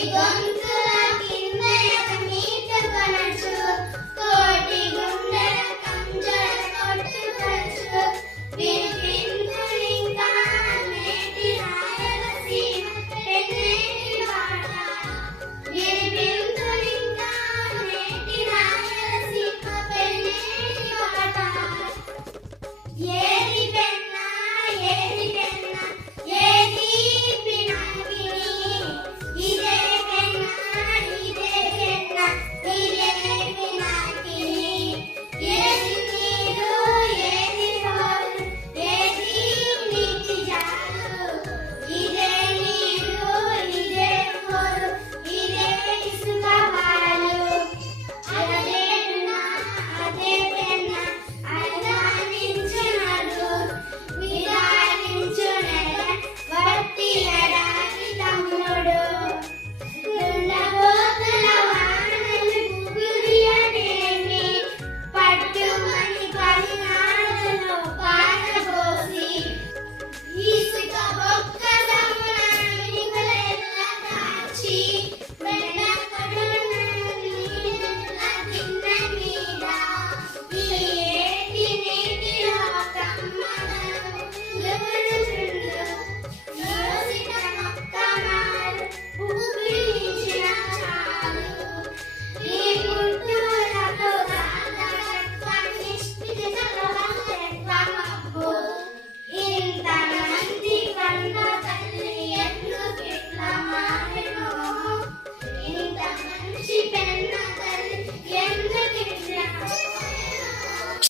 Big you.